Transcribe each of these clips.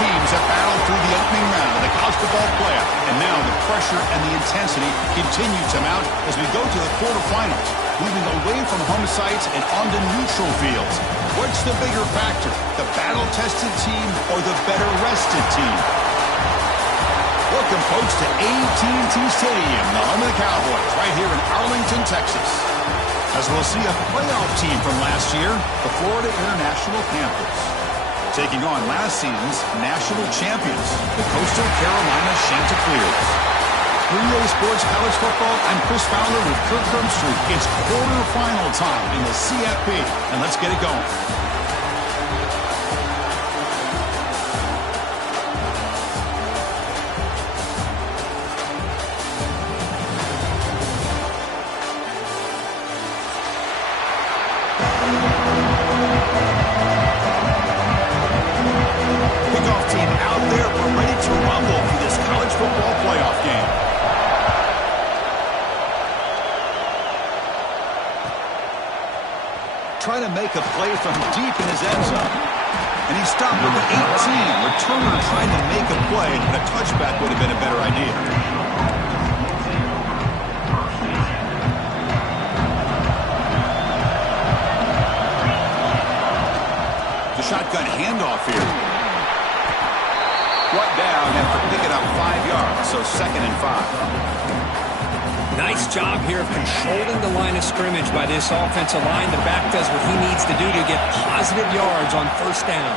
teams have battled through the opening round of the college football playoff, and now the pressure and the intensity continue to mount as we go to the quarterfinals, moving away from home sites and onto neutral fields. What's the bigger factor, the battle-tested team or the better-rested team? Welcome, folks, to AT&T Stadium, the home of the Cowboys, right here in Arlington, Texas. As we'll see a playoff team from last year, the Florida International Panthers, taking on last season's national champions, the Coastal Carolina Chanticleers. 3A Sports College Football, I'm Chris Fowler with Kirk Herbstreit. It's quarterfinal time in the CFP, and let's get it going. Trying to make a play from deep in his end zone. And he stopped with an 18. Returner trying to make a play, and a touchback would have been a better idea. The shotgun handoff here. Brought down after picking up 5 yards, so 2nd and 5. Nice job here of controlling the line of scrimmage by this offensive line. The back does what he needs to do to get positive yards on first down.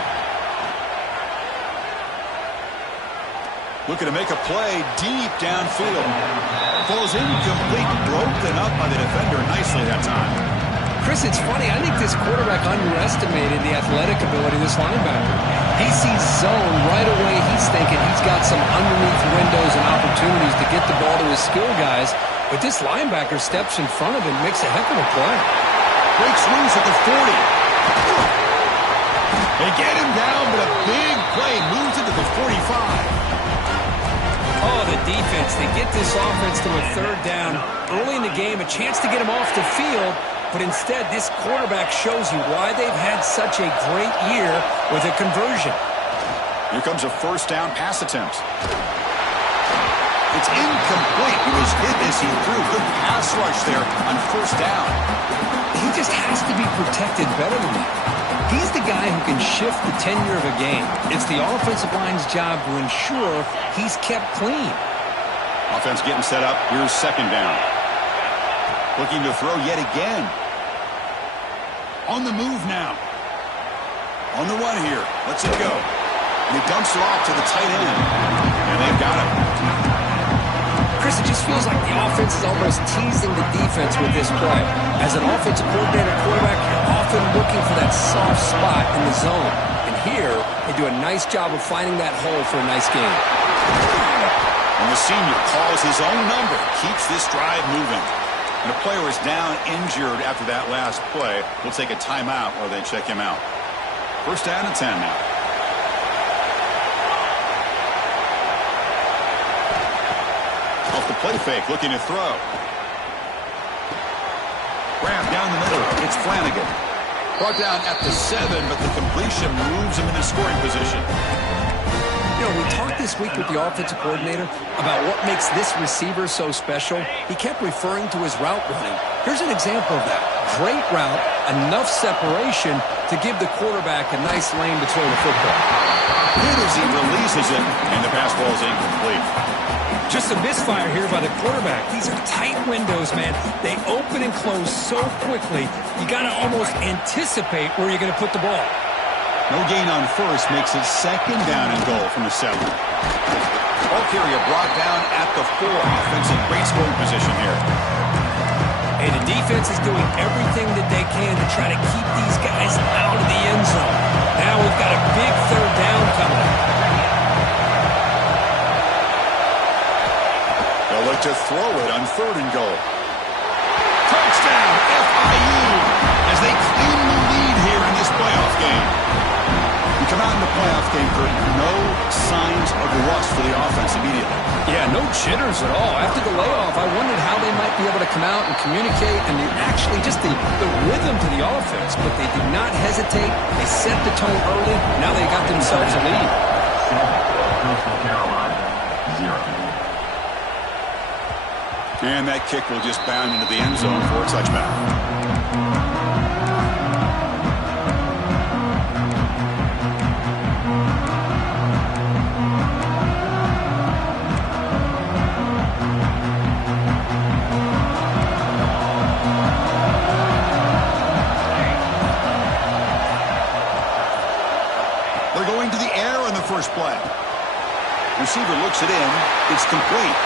Looking to make a play deep downfield. Falls incomplete, broken up by the defender nicely that time. Chris, it's funny. I think this quarterback underestimated the athletic ability of this linebacker. He sees zone right away. He's thinking he's got some underneath windows and opportunities to get the ball to his skill guys. But this linebacker steps in front of him, makes a heck of a play. Breaks loose at the 40. They get him down, but a big play moves it to the 45. Oh, the defense. They get this offense to a 3rd down early in the game, a chance to get him off the field. But instead, this quarterback shows you why they've had such a great year with a conversion. Here comes a 1st down pass attempt. It's incomplete. He was hit as he threw. Good pass rush there on 1st down. He just has to be protected better than that. He's the guy who can shift the tenure of a game. It's the offensive line's job to ensure he's kept clean. Offense getting set up. Here's 2nd down. Looking to throw yet again. On the move now. On the run here. Lets it go. And he dumps it off to the tight end. And they've got him. Chris, it just feels like the offense is almost teasing the defense with this play. As an offensive coordinator quarterback, you're often looking for that soft spot in the zone. And here, they do a nice job of finding that hole for a nice game. And the senior calls his own number, keeps this drive moving. And the player is down injured after that last play. We'll take a timeout while they check him out. 1st down and 10 now. Off the play fake, looking to throw. Grab down the middle. It's Flanagan. Brought down at the 7, but the completion moves him into scoring position. You know, we talked this week with the offensive coordinator about what makes this receiver so special. He kept referring to his route running. Here's an example of that. Great route, enough separation to give the quarterback a nice lane to throw the football. Hit as he releases it, and the pass ball is incomplete. Just a misfire here by the quarterback. These are tight windows, man. They open and close so quickly, you got to almost anticipate where you're going to put the ball. No gain on 1st makes it 2nd down and goal from the 7. Ball carrier brought down at the 4. Offense in great scoring position here. And the defense is doing everything that they can to try to keep these guys out of the end zone. Now we've got a big 3rd down coming up. They'll look to throw it on 3rd and goal. Touchdown, FIU, as they claim the lead here in this playoff game. You come out in the playoff game, Kurt, no signs of rust for the offense immediately. Yeah, no jitters at all. After the layoff, I wondered how they might be able to come out and communicate and actually just the rhythm to the offense. But they did not hesitate. They set the tone early. Now they got themselves a lead. And that kick will just bound into the end zone for a touchback. They're going to the air on the first play. Receiver looks it in. It's complete.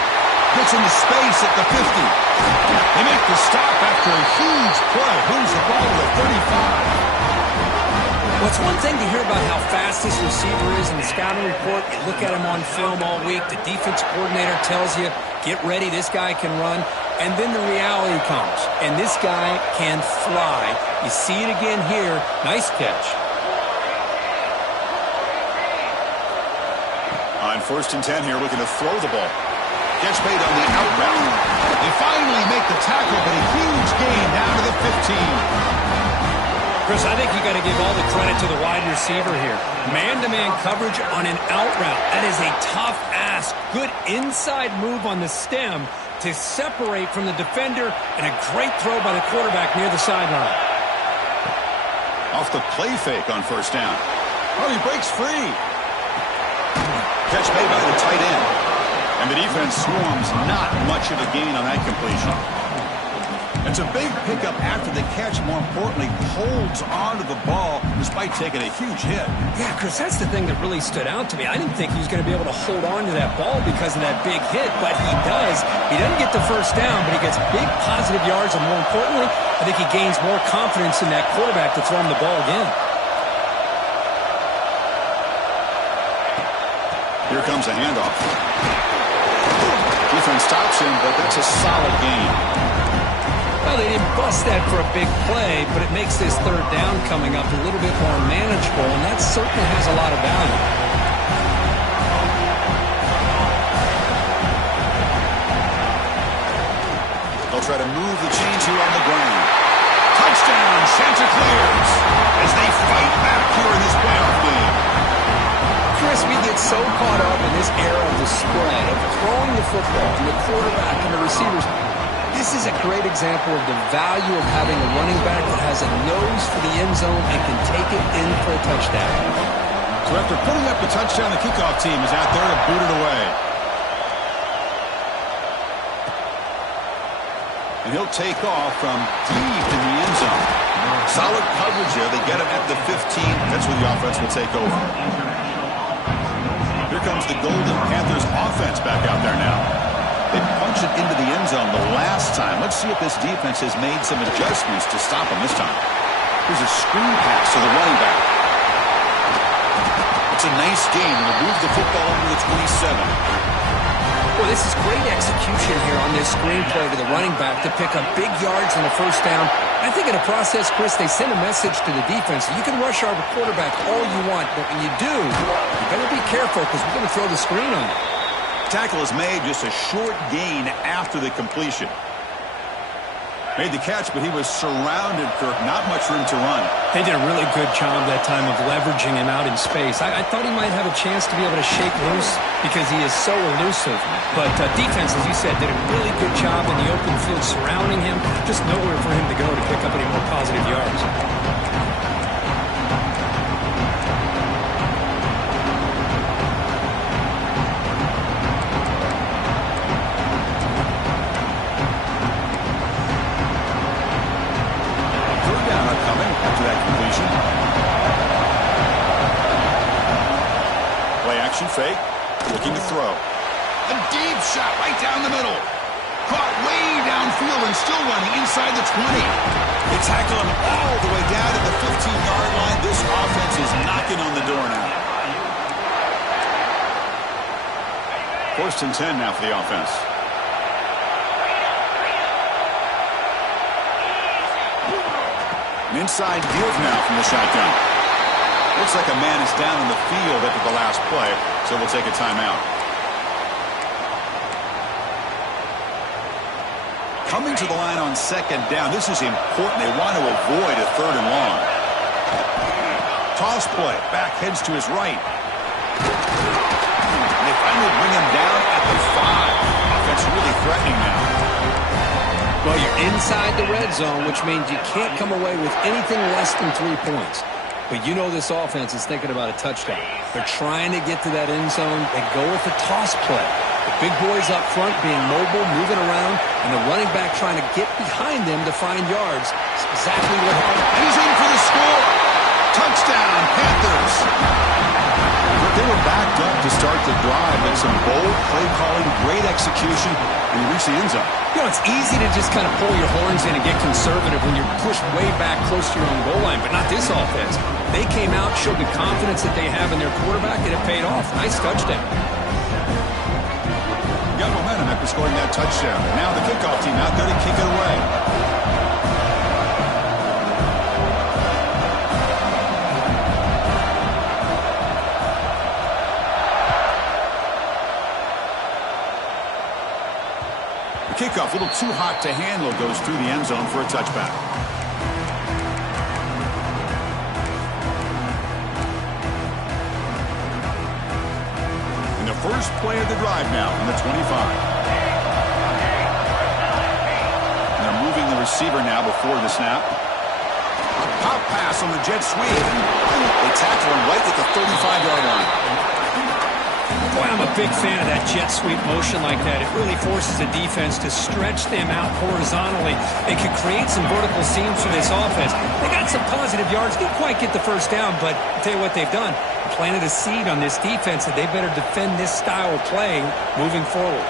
Gets into space at the 50. They make the stop after a huge play. Moves the ball to the 35. Well, it's one thing to hear about how fast this receiver is in the scouting report. You look at him on film all week. The defense coordinator tells you, get ready, this guy can run. And then the reality comes. And this guy can fly. You see it again here. Nice catch. On 1st and 10 here, looking to throw the ball. Gets made on the out route. They finally make the tackle, but a huge gain down to the 15. Chris, I think you got to give all the credit to the wide receiver here. Man-to-man coverage on an out route. That is a tough ask. Good inside move on the stem to separate from the defender, and a great throw by the quarterback near the sideline. Off the play fake on 1st down. Oh, he breaks free. Catch made by the tight end. And the defense swarms not much of a gain on that completion. It's a big pickup after the catch. More importantly, holds on to the ball despite taking a huge hit. Yeah, Chris, that's the thing that really stood out to me. I didn't think he was going to be able to hold on to that ball because of that big hit, but he does. He doesn't get the 1st down, but he gets big positive yards, and more importantly, I think he gains more confidence in that quarterback to throw him the ball again. Here comes a handoff. Defense stops him, but that's a solid gain. Well, they didn't bust that for a big play, but it makes this 3rd down coming up a little bit more manageable, and that certainly has a lot of value. They'll try to move the chains here on the ground. Touchdown, Chanticleers, as they fight back here in this playoff game. Chris, we get so caught up in this era of the spread, of throwing the football to the quarterback and the receivers. This is a great example of the value of having a running back that has a nose for the end zone and can take it in for a touchdown. So after putting up the touchdown, the kickoff team is out there to boot it away. And he'll take off from deep in the end zone. Solid coverage there. They get him at the 15. That's where the offense will take over. Here comes the Golden Panthers offense back out there now. They punched it into the end zone the last time. Let's see if this defense has made some adjustments to stop them this time. Here's a screen pass to the running back. It's a nice game. They'll move the football over the 27. Well, this is great execution here on this screen play to the running back to pick up big yards on the 1st down. I think in the process, Chris, they send a message to the defense. You can rush our quarterback all you want, but when you do, you better be careful because we're going to throw the screen on you. Tackle is made, just a short gain after the completion. Made the catch, but he was surrounded, Kirk. Not much room to run. They did a really good job that time of leveraging him out in space. I thought he might have a chance to be able to shake loose because he is so elusive. But defense, as you said, did a really good job in the open field surrounding him. Just nowhere for him to go to pick up any more positive yards. Fake, looking to throw. A deep shot right down the middle. Caught way downfield and still running inside the 20. They tackle him all the way down to the 15-yard line. This offense is knocking on the door now. 1st and 10 now for the offense. An inside give now from the shotgun. Looks like a man is down in the field after the last play, so we'll take a timeout. Coming to the line on 2nd down. This is important. They want to avoid a 3rd and long. Toss play. Back heads to his right. And they finally bring him down at the 5. Offense really threatening now. Well, you're inside the red zone, which means you can't come away with anything less than 3 points. But you know this offense is thinking about a touchdown. They're trying to get to that end zone. They go with the toss play. The big boys up front being mobile, moving around, and the running back trying to get behind them to find yards. It's exactly what happened. And he's in for the score. Touchdown, Panthers. But they were backed up to start the drive, and some bold play calling, great execution, and he reached the end zone. You know, it's easy to just kind of pull your horns in and get conservative when you're pushed way back close to your own goal line, but not this offense. They came out, showed the confidence that they have in their quarterback, and it paid off. Nice touchdown. Got momentum after scoring that touchdown. Now the kickoff team out there to kick it away. The kickoff, a little too hot to handle, goes through the end zone for a touchback. First play of the drive now on the 25. And they're moving the receiver now before the snap. A pop pass on the jet sweep. They tackle him right at the 35-yard line. Boy, I'm a big fan of that jet sweep motion like that. It really forces the defense to stretch them out horizontally. They could create some vertical seams for this offense. They got some positive yards. Didn't quite get the first down, but I'll tell you what they've done. Planted a seed on this defense that they better defend this style of play moving forward.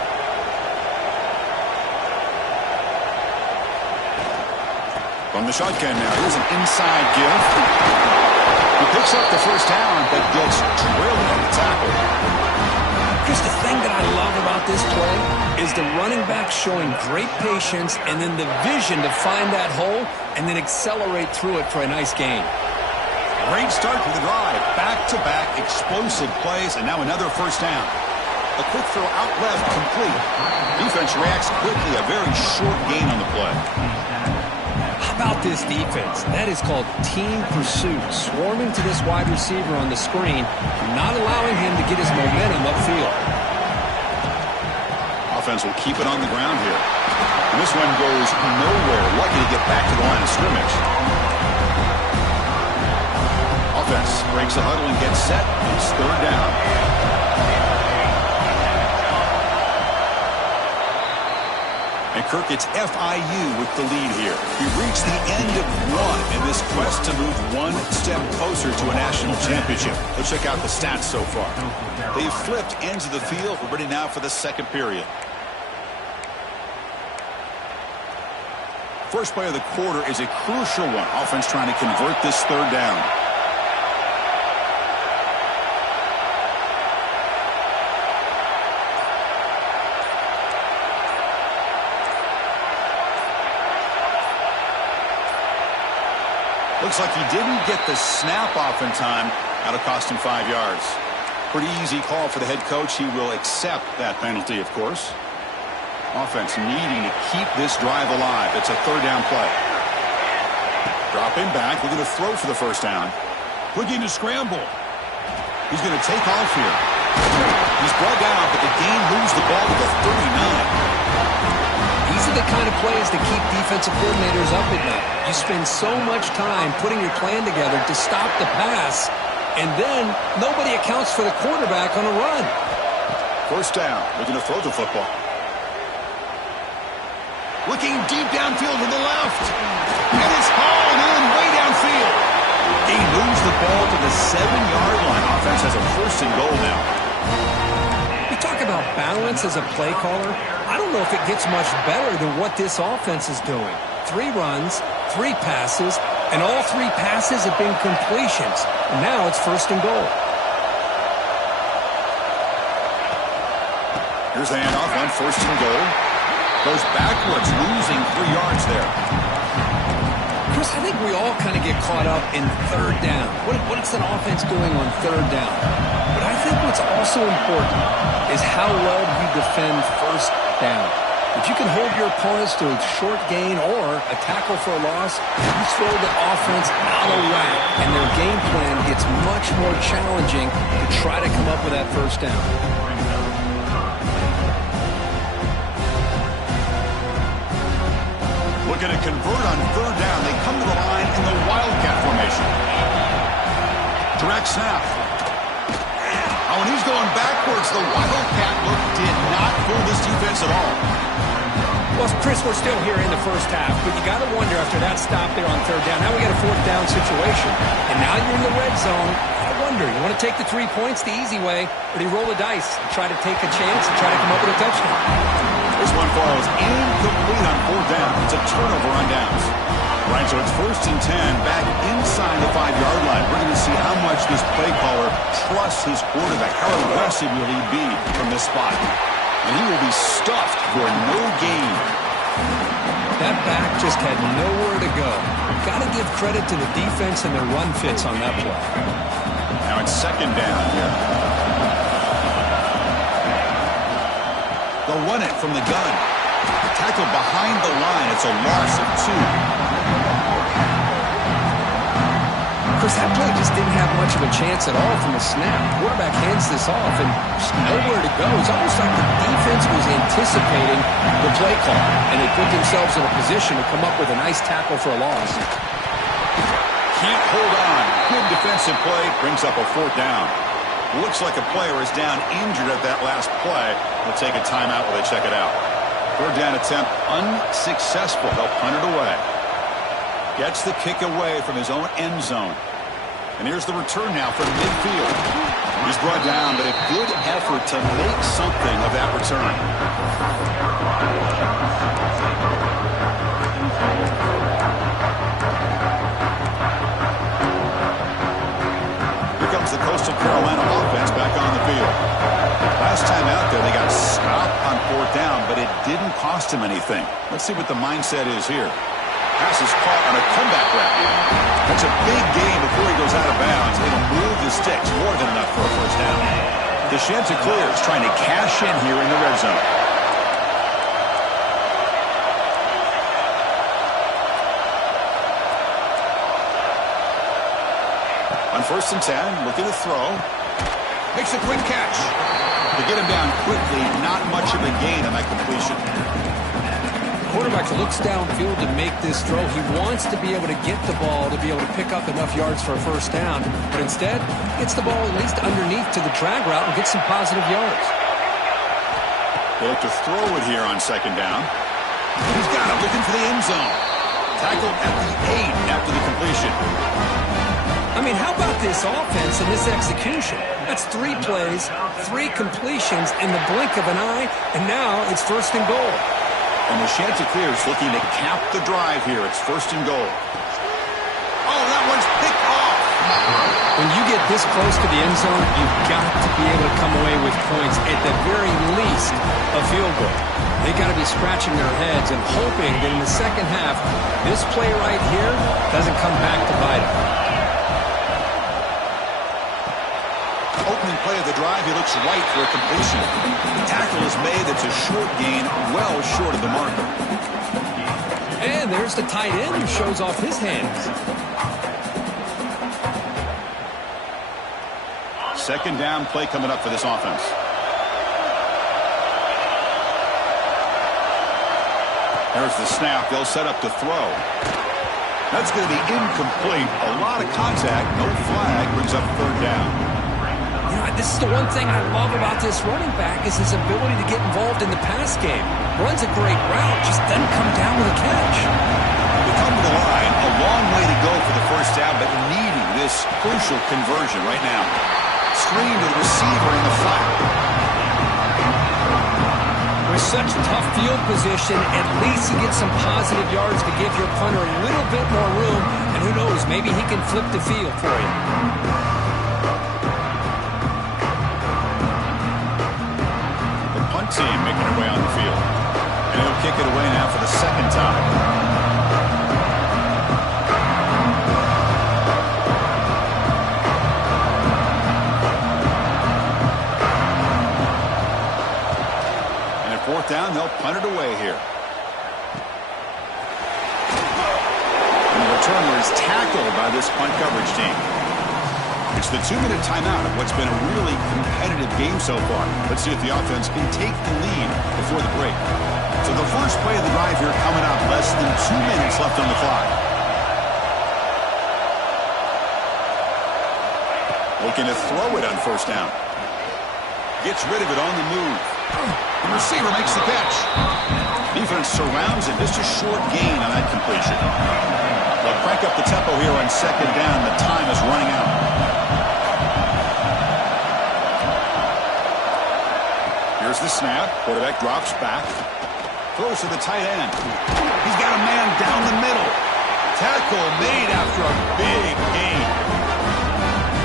From the shotgun now, here's an inside give. He picks up the first down, but gets drilled on the tackle. Chris, the thing that I love about this play is the running back showing great patience and then the vision to find that hole and then accelerate through it for a nice gain. Great start to the drive. Back-to-back explosive plays, and now another first down. A quick throw out left, complete. Defense reacts quickly, a very short gain on the play. How about this defense? That is called team pursuit. Swarming to this wide receiver on the screen, not allowing him to get his momentum upfield. Offense will keep it on the ground here. And this one goes nowhere. Lucky to get back to the line of scrimmage. Offense breaks the huddle and gets set. It's third down. And Kirk, it's FIU with the lead here. We've reached the end of one in this quest to move one step closer to a national championship. Let's check out the stats so far. They've flipped ends of the field. We're ready now for the second period. First play of the quarter is a crucial one. Offense trying to convert this third down. Looks like he didn't get the snap off in time. That'll cost him 5 yards. Pretty easy call for the head coach. He will accept that penalty, of course. Offense needing to keep this drive alive. It's a third down play. Dropping back. Looking to throw for the first down. Looking to scramble. He's going to take off here. He's brought down, but the gain moves the ball to the 39. These are the kind of plays that keep defensive coordinators up at night. You spend so much time putting your plan together to stop the pass, and then nobody accounts for the quarterback on a run. First down, looking to throw the football. Looking deep downfield to the left. And it's hauled in way downfield. He moves the ball to the 7-yard line. Offense has a first and goal now. You talk about balance as a play caller. I don't know if it gets much better than what this offense is doing. 3 runs, 3 passes, and all 3 passes have been completions. And now it's first and goal. Here's the handoff on first and goal. Goes backwards, losing 3 yards there. Chris, I think we all kind of get caught up in third down. What's an offense doing on third down? But I think what's also important is how well you defend first down. If you can hold your opponents to a short gain or a tackle for a loss, you throw the offense out of whack, and their game plan gets much more challenging to try to come up with that first down. Looking to convert on third down. They come to the line in the Wildcat formation. Direct snap. Oh, and he's going backwards. The Wildcat look did not fool this defense at all. Well, Chris, we're still here in the first half, but you got to wonder after that stop there on third down. Now we got a fourth down situation, and now you're in the red zone. I wonder, you want to take the 3 points the easy way, or do you roll the dice and try to take a chance and try to come up with a touchdown? This one falls incomplete on fourth down. It's a turnover on downs. Right, so it's 1st and 10, back inside the 5-yard line. We're going to see how much this play caller trusts his quarterback. How aggressive will he be from this spot? And he will be stuffed for no gain. That back just had nowhere to go. Got to give credit to the defense and their run fits on that play. Now it's 2nd down here. They'll run it from the gun. The tackle behind the line. It's a loss of 2. Chris, that play just didn't have much of a chance at all from the snap. Quarterback hands this off, and there's nowhere to go. It's almost like the defense was anticipating the play call, and they put themselves in a position to come up with a nice tackle for a loss. Can't hold on. Good defensive play. Brings up a 4th down. Looks like a player is down injured at that last play. They'll take a timeout while they check it out. 3rd down attempt unsuccessful. They'll punt it away. Gets the kick away from his own end zone. And here's the return now from midfield. He's brought down, but a good effort to make something of that return. Here comes the Coastal Carolina offense back on the field. Last time out there, they got stopped on 4th down, but it didn't cost him anything. Let's see what the mindset is here. Pass is caught on a comeback route. That's a big gain before he goes out of bounds. It'll move the sticks more than enough for a 1st down. Ncaa26 is trying to cash in here in the red zone. On 1st and 10, looking to throw. Makes a quick catch. To get him down quickly, not much of a gain on that completion. Quarterback looks downfield to make this throw. He wants to be able to get the ball to be able to pick up enough yards for a 1st down, but instead gets the ball at least underneath to the drag route and gets some positive yards. They have to throw it here on 2nd down. He's got it, looking for the end zone. Tackled at the 8 after the completion. I mean, how about this offense and this execution? That's 3 plays, 3 completions in the blink of an eye, and now it's 1st and goal. And Ncaa26 looking to cap the drive here. It's 1st and goal. Oh, that one's picked off. When you get this close to the end zone, you've got to be able to come away with points, at the very least, a field goal. They've got to be scratching their heads and hoping that in the second half, this play right here doesn't come back to bite them. Opening play of the drive, he looks right for a completion. The tackle is made. That's a short gain, well short of the marker. And there's the tight end who shows off his hands. 2nd down play coming up for this offense. There's the snap. They'll set up to throw. That's going to be incomplete. A lot of contact. No flag. Brings up 3rd down. This is the one thing I love about this running back is his ability to get involved in the pass game. Runs a great route, just doesn't come down with a catch. They come to the line, a long way to go for the 1st down, but needing this crucial conversion right now. Screen to the receiver in the flat. With such tough field position, at least you get some positive yards to give your punter a little bit more room, and who knows, maybe he can flip the field for you. Team making their way on the field. And he'll kick it away now for the 2nd time. And at 4th down, they'll punt it away here. And the returner is tackled by this punt coverage team. It's the 2-minute timeout of what's been a really competitive game so far. Let's see if the offense can take the lead before the break. So the first play of the drive here coming up, less than 2 minutes left on the clock. Looking to throw it on first down. Gets rid of it on the move. The receiver makes the catch. Defense surrounds it. Just a short gain on that completion. They'll crank up the tempo here on second down. The time is running out. Here's the snap. Quarterback drops back. Throws to the tight end. He's got a man down the middle. Tackle made after a big gain.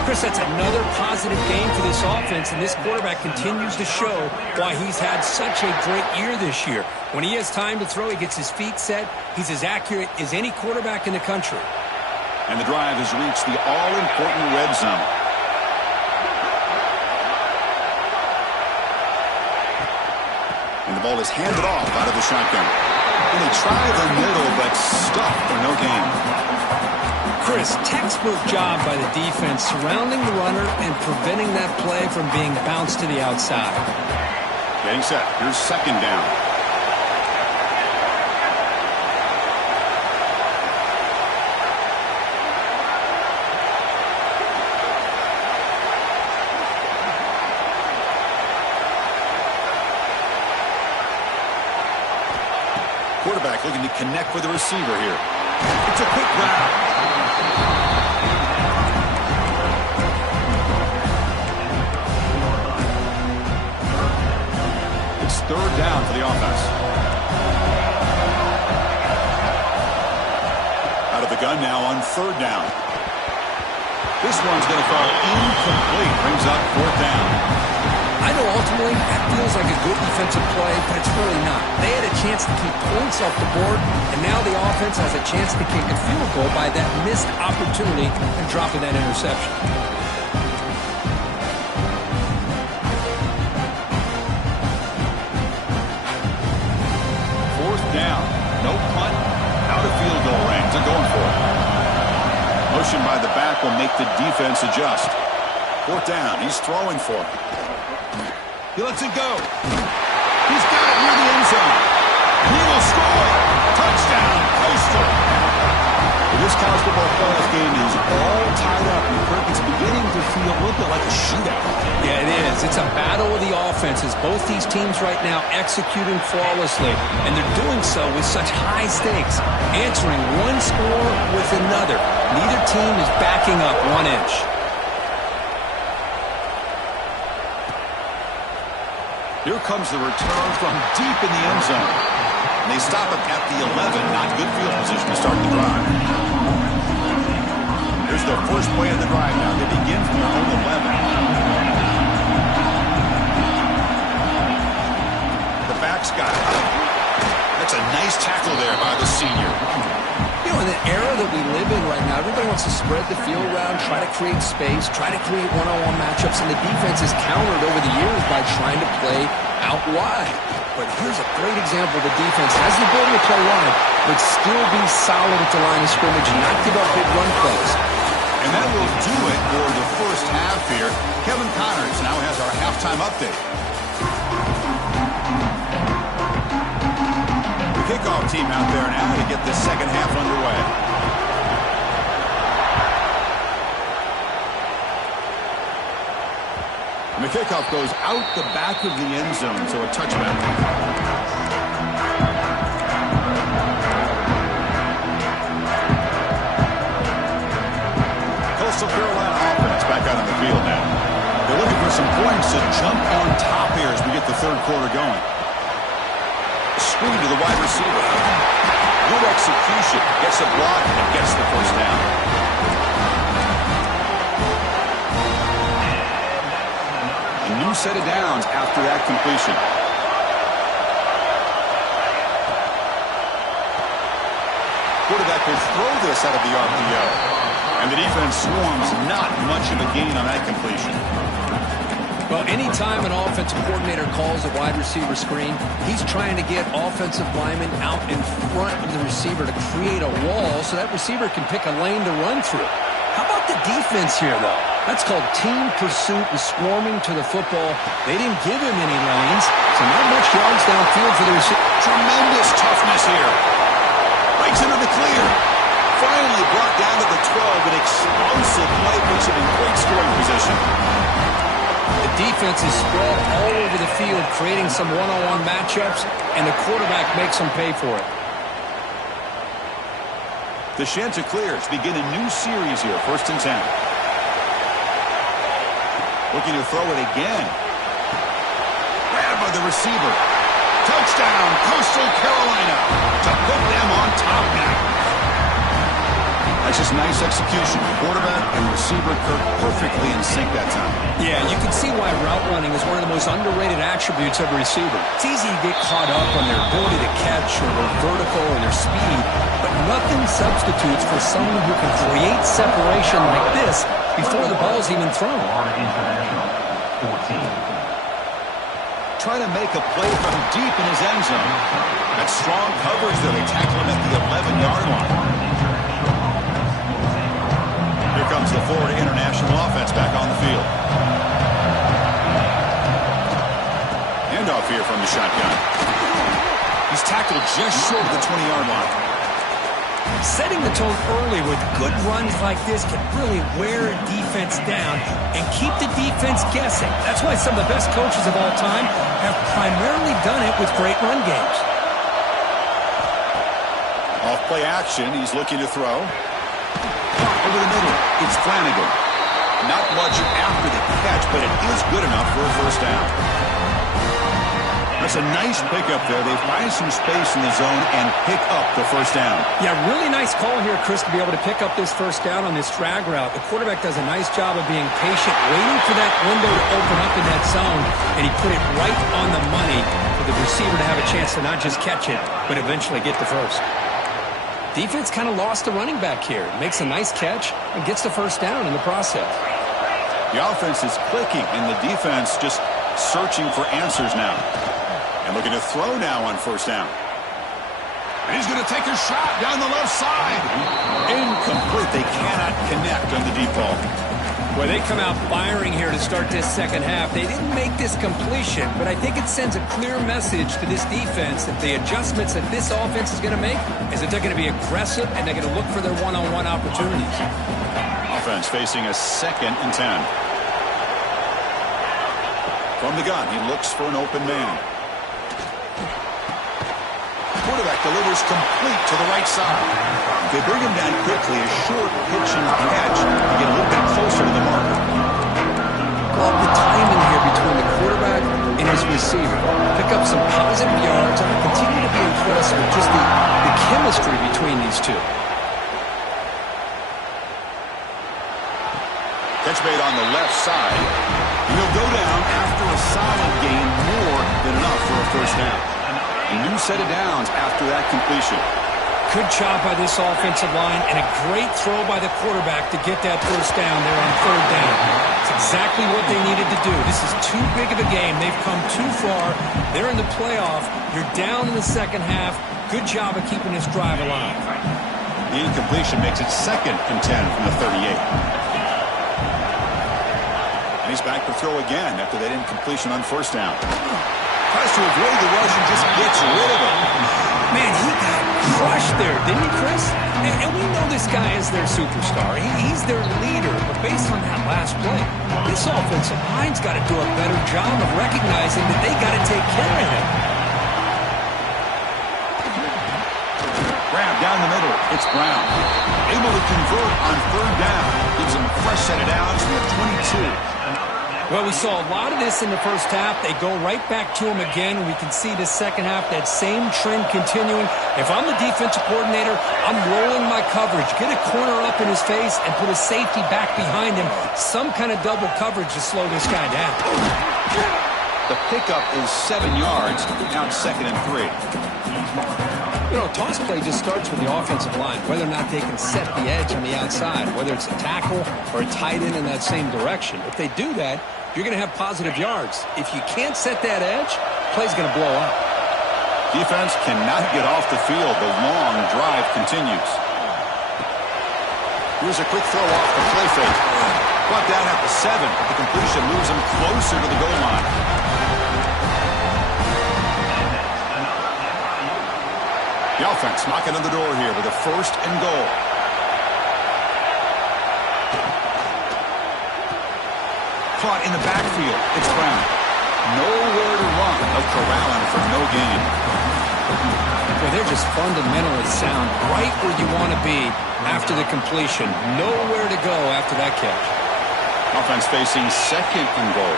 Chris, that's another positive game for this offense, and this quarterback continues to show why he's had such a great year this year. When he has time to throw, he gets his feet set. He's as accurate as any quarterback in the country. And the drive has reached the all-important red zone. And the ball is handed off out of the shotgun. And they try the middle, but stuffed for no gain. Chris, textbook job by the defense surrounding the runner and preventing that play from being bounced to the outside. Getting set. Here's second down. Quarterback looking to connect with the receiver here. It's a quick grab. It's third down for the offense. Out of the gun now on third down. This one's going to fall incomplete. Brings up fourth down. I know ultimately that feels like a good defensive play, but it's really not. They had a chance to keep points off the board, and now the offense has a chance to kick a field goal by that missed opportunity and dropping that interception. Fourth down. No punt. Out of field goal range. They're going for it. Motion by the back will make the defense adjust. Fourth down. He's throwing for it. He lets it go. He's got it near the end zone. He will score. Touchdown, Coastal. This college football playoff game is all tied up. And Kirk, it's beginning to feel a little bit like a shootout. Yeah, it is. It's a battle of the offenses. Both these teams right now executing flawlessly, and they're doing so with such high stakes, answering one score with another. Neither team is backing up 1 inch. Here comes the return from deep in the end zone. And they stop it at the 11. Not good field position to start the drive. Here's the first play of the drive now. They begin from their own 11. The back's got it. That's a nice tackle there by the senior. You know, in the era that we live in right now, everybody wants to spread the field around, try to create space, try to create one-on-one matchups, and the defense is countered over the years by trying to play out wide. But here's a great example of the defense. It has the ability to play wide, but still be solid at the line of scrimmage and not give up big run plays. And that will do it for the first half here. Kevin Connors now has our halftime update. The kickoff team out there now to get the second half underway. And the kickoff goes out the back of the end zone, so a touchback. Coastal Carolina offense back out on the field now. They're looking for some points to jump on top here as we get the third quarter going. Screen to the wide receiver. Good execution. Gets a block and gets the first down. A new set of downs after that completion. Quarterback will throw this out of the RPO. And the defense swarms. Not much of a gain on that completion. Well, anytime an offensive coordinator calls a wide receiver screen, he's trying to get offensive linemen out in front of the receiver to create a wall so that receiver can pick a lane to run through. How about the defense here, though? That's called team pursuit and swarming to the football. They didn't give him any lanes, so not much yards downfield for the receiver. Tremendous toughness here. Breaks into the clear. Finally brought down to the 12. An explosive play puts him in great scoring position. The defense is spread all over the field, creating some one-on-one matchups, and the quarterback makes them pay for it. The Ncaa26 begin a new series here, 1st and 10. Looking to throw it again. Grabbed by the receiver. Touchdown, Coastal Carolina, to put them on top now. That's just nice execution. Quarterback and receiver perfectly in sync that time. Yeah, you can see why route running is one of the most underrated attributes of a receiver. It's easy to get caught up on their ability to catch or their vertical or their speed, but nothing substitutes for someone who can create separation like this before the ball's even thrown. Trying to make a play from deep in his end zone. That strong coverage there. They tackle him at the 11-yard line. Here comes the Florida International offense back on the field. Handoff here from the shotgun. He's tackled just short of the 20-yard line. Setting the tone early with good runs like this can really wear a defense down and keep the defense guessing. That's why some of the best coaches of all time have primarily done it with great run games. Off play action, he's looking to throw. Over the middle, it's Flanagan. Not much after the catch, but it is good enough for a first down. That's a nice pickup there. They find some space in the zone and pick up the first down. Yeah, really nice call here, Chris, to be able to pick up this first down on this drag route. The quarterback does a nice job of being patient, waiting for that window to open up in that zone, and he put it right on the money for the receiver to have a chance to not just catch it, but eventually get the first. Defense kind of lost the running back here. Makes a nice catch and gets the first down in the process. The offense is clicking, and the defense just searching for answers now. And looking to throw now on first down. And he's going to take a shot down the left side. Incomplete. They cannot connect on the deep ball. Well, they come out firing here to start this second half. They didn't make this completion, but I think it sends a clear message to this defense that the adjustments that this offense is going to make is that they're going to be aggressive and they're going to look for their one-on-one opportunities. Offense facing a 2nd and 10. From the gun, he looks for an open man. Quarterback delivers complete to the right side. They bring him down quickly, a short pitch and catch to get a little bit closer to the marker. Love the timing here between the quarterback and his receiver. Pick up some positive yards, and I continue to be impressed with just the chemistry between these two. Catch made on the left side. He'll go down after a solid gain, more than enough for a first down. A new set of downs after that completion. Good job by this offensive line and a great throw by the quarterback to get that first down there on 3rd down. It's exactly what they needed to do. This is too big of a game. They've come too far. They're in the playoff. You're down in the second half. Good job of keeping this drive alive. The incompletion makes it 2nd and 10 from the 38. And he's back to throw again after that incompletion on first down. Tries to avoid the rush and just gets rid of it. Man, he got crushed there, didn't he, Chris? And we know this guy is their superstar. He's their leader. But based on that last play, this offensive line's got to do a better job of recognizing that they got to take care of him. Grab down the middle. It's Brown. Able to convert on 3rd down. Gives him a fresh set of downs to the 22. Well, we saw a lot of this in the first half. They go right back to him again, and we can see the second half, that same trend continuing. If I'm the defensive coordinator, I'm rolling my coverage. Get a corner up in his face and put a safety back behind him. Some kind of double coverage to slow this guy down. The pickup is 7 yards. Now it's 2nd and 3. You know, toss play just starts with the offensive line, whether or not they can set the edge on the outside, whether it's a tackle or a tight end in that same direction. If they do that, you're going to have positive yards. If you can't set that edge, play's going to blow up. Defense cannot get off the field. The long drive continues. Here's a quick throw off the play fake. Brought down at the 7, but the completion moves him closer to the goal line. The offense knocking on the door here with a 1st and goal. Caught in the backfield. It's Brown. Nowhere to run. Of corralling for no gain. Well, they're just fundamentally sound right where you want to be after the completion. Nowhere to go after that catch. Offense facing 2nd and goal.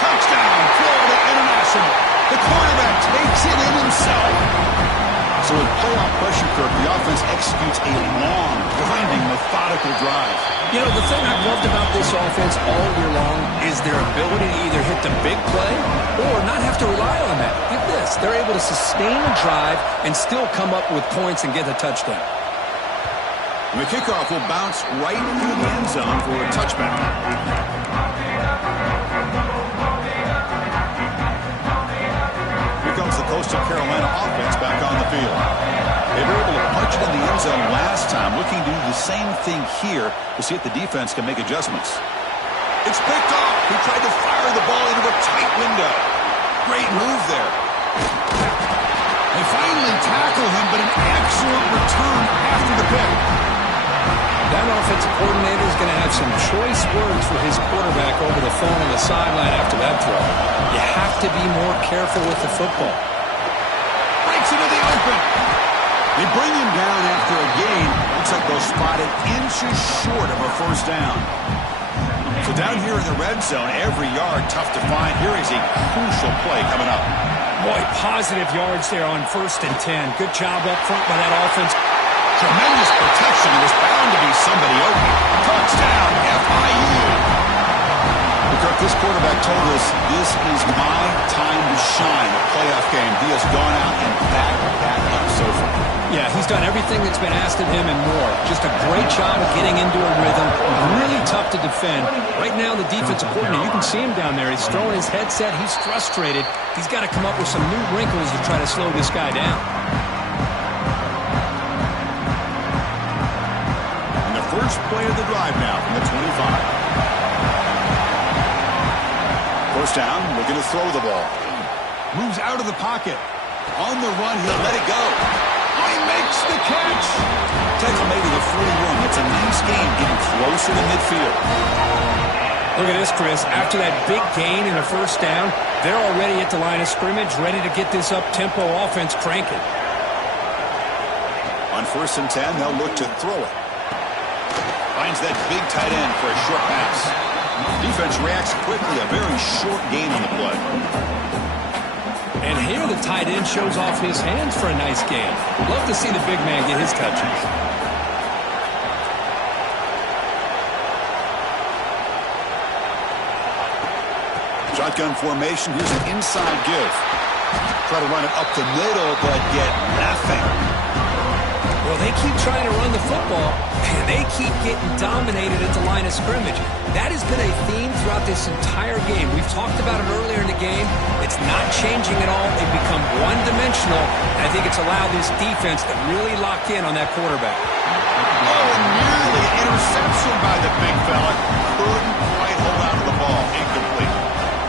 Touchdown, Florida International. The quarterback takes it in himself. So with playoff pressure, Kirk, the offense executes a long, grinding, methodical drive. You know, the thing I've loved about this offense all year long is their ability to either hit the big play or not have to rely on that. Like this, they're able to sustain a drive and still come up with points and get a touchdown. And the kickoff will bounce right through the end zone for a touchback. Here comes the Coastal Carolina offense back on the field. They were able to punch it in the end zone last time, looking to do the same thing here to see if the defense can make adjustments. It's picked off. He tried to fire the ball into a tight window. Great move there. They finally tackle him, but an excellent return after the pick. That offensive coordinator is going to have some choice words for his quarterback over the phone on the sideline after that throw. You have to be more careful with the football. Breaks into the open. They bring him down after a gain. Looks like they'll spot it inches short of a 1st down. So down here in the red zone, every yard tough to find. Here is a crucial play coming up. Boy, positive yards there on 1st and 10. Good job up front by that offense. Tremendous protection. There was bound to be somebody open. Touchdown, FIU. Kirk, this quarterback told us this is my time to shine. A playoff game. He has gone out and backed that up so far. Yeah, he's done everything that's been asked of him and more. Just a great job of getting into a rhythm. Really tough to defend. Right now, the defensive coordinator, you can see him down there. He's throwing his headset. He's frustrated. He's got to come up with some new wrinkles to try to slow this guy down. And the first play of the drive now from the 25. 1st down, looking to throw the ball. Moves out of the pocket. On the run, he'll let it go. He makes the catch. Tackle made to the 41. It's a nice game, getting closer to midfield. Look at this, Chris. After that big gain in a 1st down, they're already at the line of scrimmage, ready to get this up-tempo offense cranking. On 1st and 10, they'll look to throw it. Finds that big tight end for a short pass. Defense reacts quickly. A very short gain on the play. And here the tight end shows off his hands for a nice game. Love to see the big man get his touches. Shotgun formation. Here's an inside give. Try to run it up the middle, but get nothing. Well, they keep trying to run the football, and they keep getting dominated at the line of scrimmage. That has been a theme throughout this entire game. We've talked about it earlier in the game. It's not changing at all. They've become one-dimensional, and I think it's allowed this defense to really lock in on that quarterback. Oh, and nearly interception by the big fella. Couldn't quite hold on to the ball. Incomplete.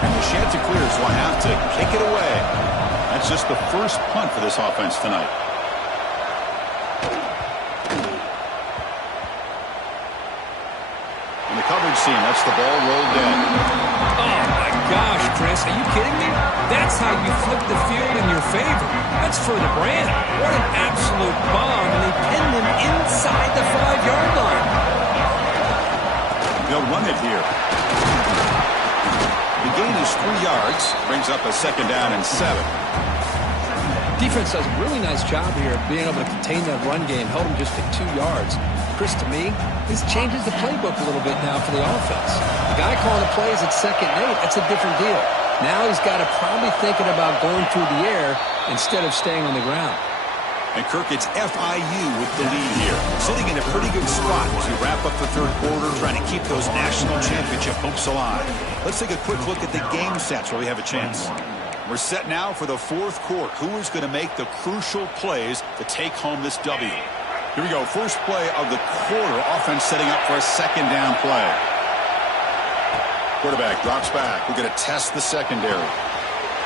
And the Chanticleers will have to kick it away. That's just the first punt for this offense tonight. Coverage scene. That's the ball rolled in. Oh, my gosh, Chris. Are you kidding me? That's how you flip the field in your favor. That's for the brand. What an absolute bomb. And they pinned him inside the 5-yard line. They'll run it here. The gain is 3 yards. Brings up a 2nd down and 7. Defense does a really nice job here of being able to contain that run game, held him just at 2 yards. Chris, to me, this changes the playbook a little bit now for the offense. The guy calling the plays at 2nd and 8, that's a different deal. Now he's got to probably thinking about going through the air instead of staying on the ground. And Kirk, it's FIU with the lead here. Sitting in a pretty good spot as we wrap up the 3rd quarter, trying to keep those national championship hopes alive. Let's take a quick look at the game stats where we have a chance. We're set now for the 4th quarter. Who is going to make the crucial plays to take home this W? Here we go. First play of the quarter. Offense setting up for a second down play. Quarterback drops back. We're going to test the secondary.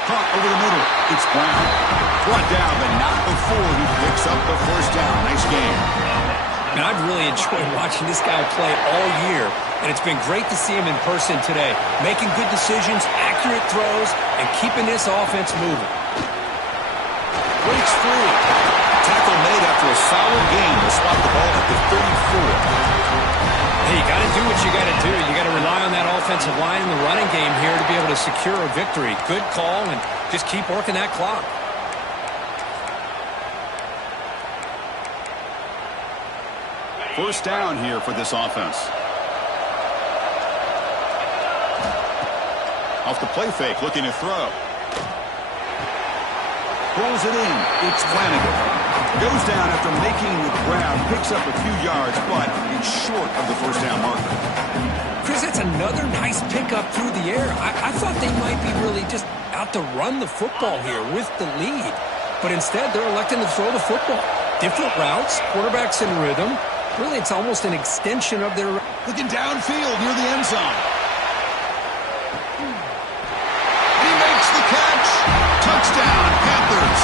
Caught over the middle. It's Brown. Brought down, but not before he picks up the first down. Nice game. And I've really enjoyed watching this guy play all year, and it's been great to see him in person today, making good decisions, accurate throws, and keeping this offense moving. Breaks free. Tackle made after a solid game. Will swap the ball at the 34. Hey, you got to do what you got to do. You got to rely on that offensive line in the running game here to be able to secure a victory. Good call, and just keep working that clock. First down here for this offense. Off the play fake, looking to throw. Pulls it in. It's Flanagan. Goes down after making the grab. Picks up a few yards, but it's short of the first down marker. Chris, that's another nice pickup through the air. I thought they might be really just out to run the football here with the lead. But instead, they're electing to throw the football. Different routes, quarterbacks in rhythm. Really, it's almost an extension of their... Looking downfield near the end zone. And he makes the catch. Touchdown, Panthers.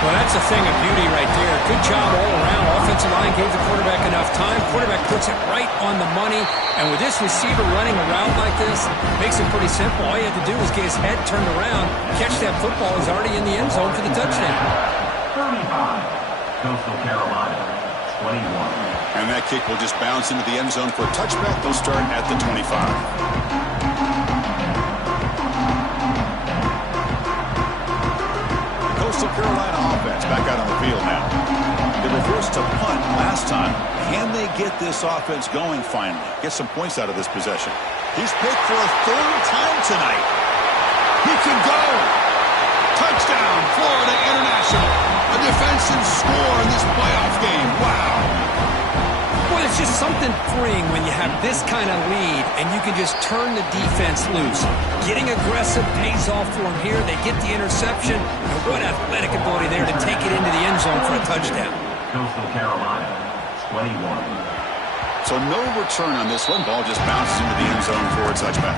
Well, that's a thing of beauty right there. Good job all around. Offensive line gave the quarterback enough time. Quarterback puts it right on the money. And with this receiver running a route like this, makes it pretty simple. All you have to do is get his head turned around, catch that football. He's already in the end zone for the touchdown. 35, Coastal Carolina, 21. And that kick will just bounce into the end zone for a touchback. They'll start at the 25. Coastal Carolina offense back out on the field now. They reversed a punt last time. Can they get this offense going finally? Get some points out of this possession. He's picked for a third time tonight. He can go. Touchdown, Florida International. A defensive score in this playoff game. Wow. Well, it's just something freeing when you have this kind of lead and you can just turn the defense loose. Getting aggressive pays off for them here. They get the interception. And what athletic ability there to take it into the end zone for a touchdown. Coastal Carolina, 21. So no return on this one. Ball just bounces into the end zone for a touchback.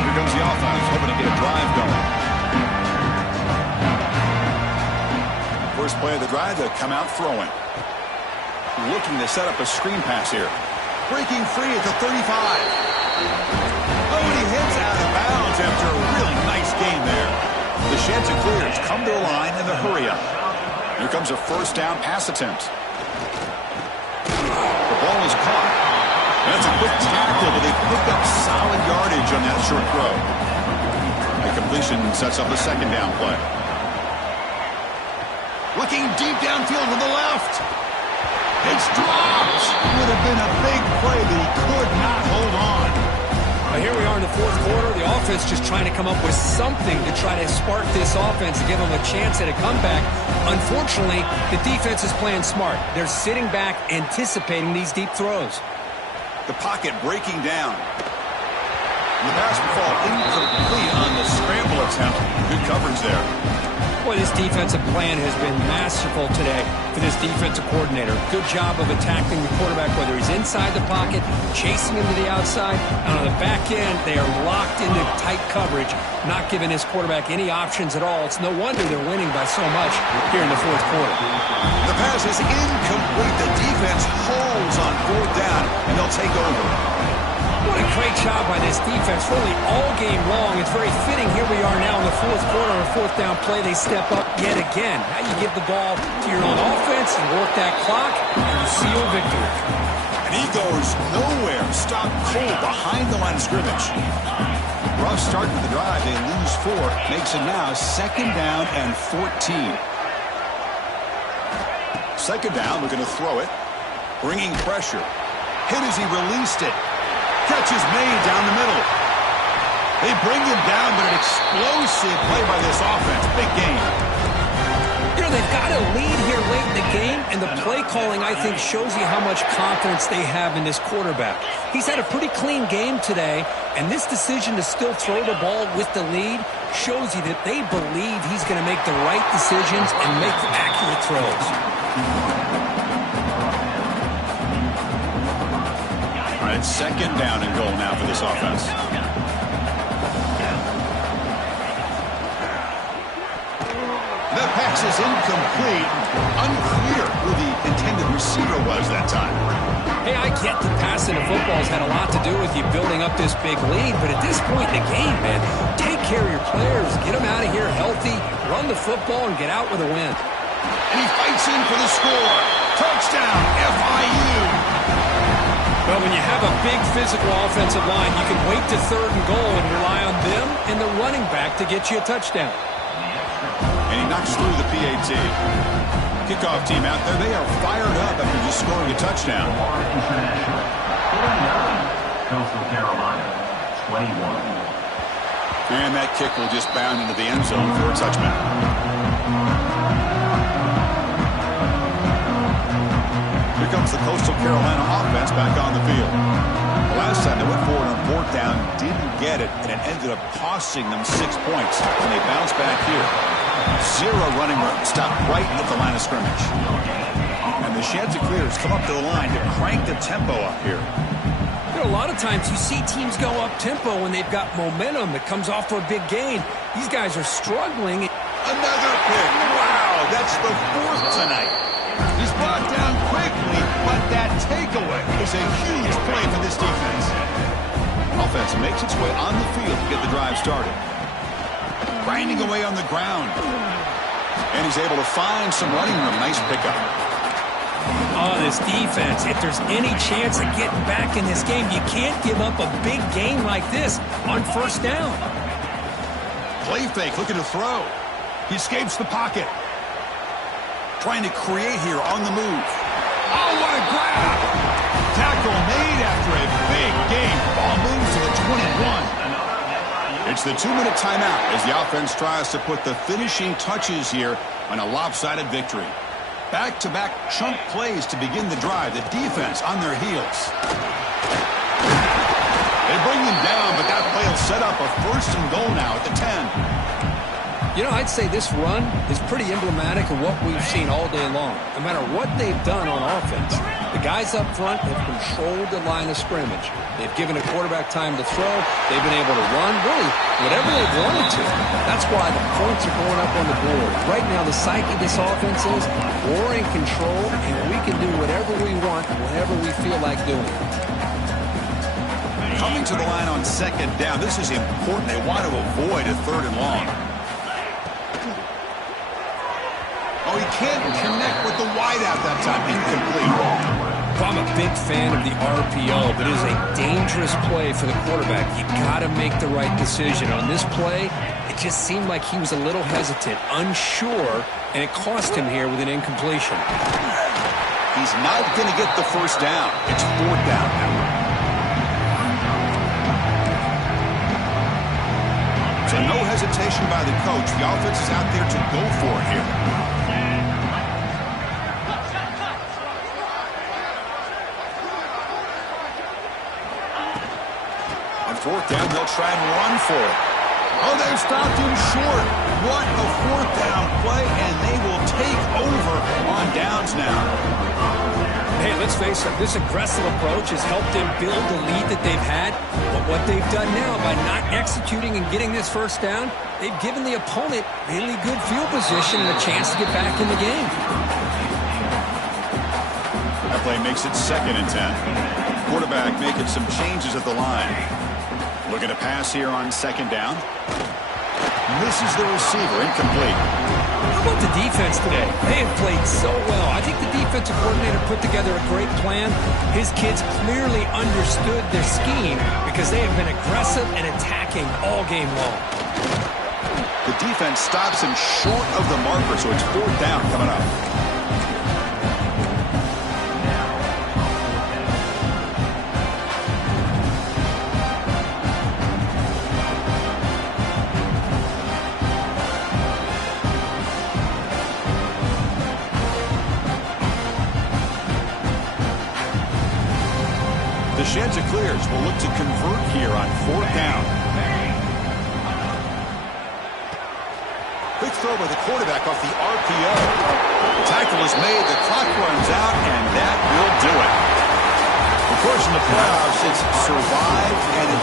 Here comes the offense, hoping to get a drive going. First play of the drive, they'll come out throwing. Looking to set up a screen pass here. Breaking free at the 35. Oh, and he hits out of bounds after a really nice game there. The Chanticleers come to the line in the hurry-up. Here comes a first down pass attempt. The ball is caught. That's a quick tackle, but they pick up solid yardage on that short throw. The completion sets up a second down play. Looking deep downfield to the left. It's dropped. Would have been a big play, but he could not hold on. Well, here we are in the fourth quarter. The offense just trying to come up with something to try to spark this offense and give them a chance at a comeback. Unfortunately, the defense is playing smart. They're sitting back, anticipating these deep throws. The pocket breaking down. The pass will fall incomplete on the scramble attempt. Good coverage there. Boy, this defensive plan has been masterful today for this defensive coordinator. Good job of attacking the quarterback, whether he's inside the pocket, chasing him to the outside, and on the back end, they are locked into tight coverage, not giving his quarterback any options at all. It's no wonder they're winning by so much here in the fourth quarter. The pass is incomplete. The defense holds on fourth down, and they'll take over. What a great job by this defense, really all game long. It's very fitting. Here we are now in the fourth quarter, a fourth down play. They step up yet again. How you give the ball to your own offense and work that clock, and you seal victory. And he goes nowhere. Stopped cold behind the line of scrimmage. Rough start to the drive. They lose 4. Makes it now second down and 14. Second down, we're going to throw it. Bringing pressure. Hit as he released it. Catch is made down the middle. They bring him down, but an explosive play by this offense. Big game. You know, they've got a lead here late in the game, and the play calling, I think, shows you how much confidence they have in this quarterback. He's had a pretty clean game today, and this decision to still throw the ball with the lead shows you that they believe he's going to make the right decisions and make accurate throws. All right, second down and goal now for this offense. The pass is incomplete. Unclear who the intended receiver was that time. Hey, I get the passing of football's had a lot to do with you building up this big lead, but at this point in the game, man, take care of your players. Get them out of here healthy, run the football, and get out with a win. And he fights in for the score. Touchdown, FIU. Well, when you have a big physical offensive line, you can wait to third and goal and rely on them and the running back to get you a touchdown. And he knocks through the PAT. Kickoff team out there, they are fired up after just scoring a touchdown. International. 49. Coastal Carolina. 21. And that kick will just bound into the end zone for a touchdown. Here comes the Coastal Carolina offense back on the field. The last time they went forward on fourth down, didn't get it, and it ended up costing them 6 points. And they bounce back here. Zero running room. Stopped right at the line of scrimmage. And the Chanticleers come up to the line to crank the tempo up here. You know, a lot of times you see teams go up tempo when they've got momentum that comes off for a big gain. These guys are struggling. Another pick. Wow, that's the fourth tonight. He's brought down quickly, but that takeaway is a huge play for this defense. Offense makes its way on the field to get the drive started. Grinding away on the ground. And he's able to find some running room. Nice pickup. Oh, this defense, if there's any chance of getting back in this game, you can't give up a big game like this on first down. Play fake, looking to throw. He escapes the pocket. Trying to create here on the move. Oh, what a grab! Tackle made after a big game. Ball moves to the 21. It's the 2-minute timeout as the offense tries to put the finishing touches here on a lopsided victory. Back-to-back chunk plays to begin the drive. The defense on their heels. They bring them down, but that play will set up a first and goal now at the 10. You know, I'd say this run is pretty emblematic of what we've seen all day long. No matter what they've done on offense, the guys up front have controlled the line of scrimmage. They've given a quarterback time to throw. They've been able to run, really, whatever they've wanted to. That's why the points are going up on the board. Right now, the psyche of this offense is we're in control, and we can do whatever we want, whenever we feel like doing it. Coming to the line on second down, this is important. They want to avoid a third and long. Oh, he can't connect with the wideout that time. Incomplete. Well, I'm a big fan of the RPO, but it is a dangerous play for the quarterback. You got to make the right decision. On this play, it just seemed like he was a little hesitant, unsure, and it cost him here with an incompletion. He's not going to get the first down. It's fourth down now. So no hesitation by the coach. The offense is out there to go for it here. On fourth down, they'll try and run for it. Oh, they've stopped him short. What a fourth down play, and they will take over on downs now. Hey, let's face it, this aggressive approach has helped them build the lead that they've had. But what they've done now by not executing and getting this first down, they've given the opponent really good field position and a chance to get back in the game. That play makes it 2nd and 10. Quarterback making some changes at the line. Looking to pass here on second down. Misses the receiver, incomplete. How about the defense today? They have played so well. I think the defensive coordinator put together a great plan. His kids clearly understood their scheme because they have been aggressive and attacking all game long. The defense stops him short of the marker, so it's fourth down coming up. The Ncaa clears will look to convert here on 4th down. Quick throw by the quarterback off the RPO. Tackle is made, the clock runs out, and that will do it. Of course, in the playoffs, it's survive and advance.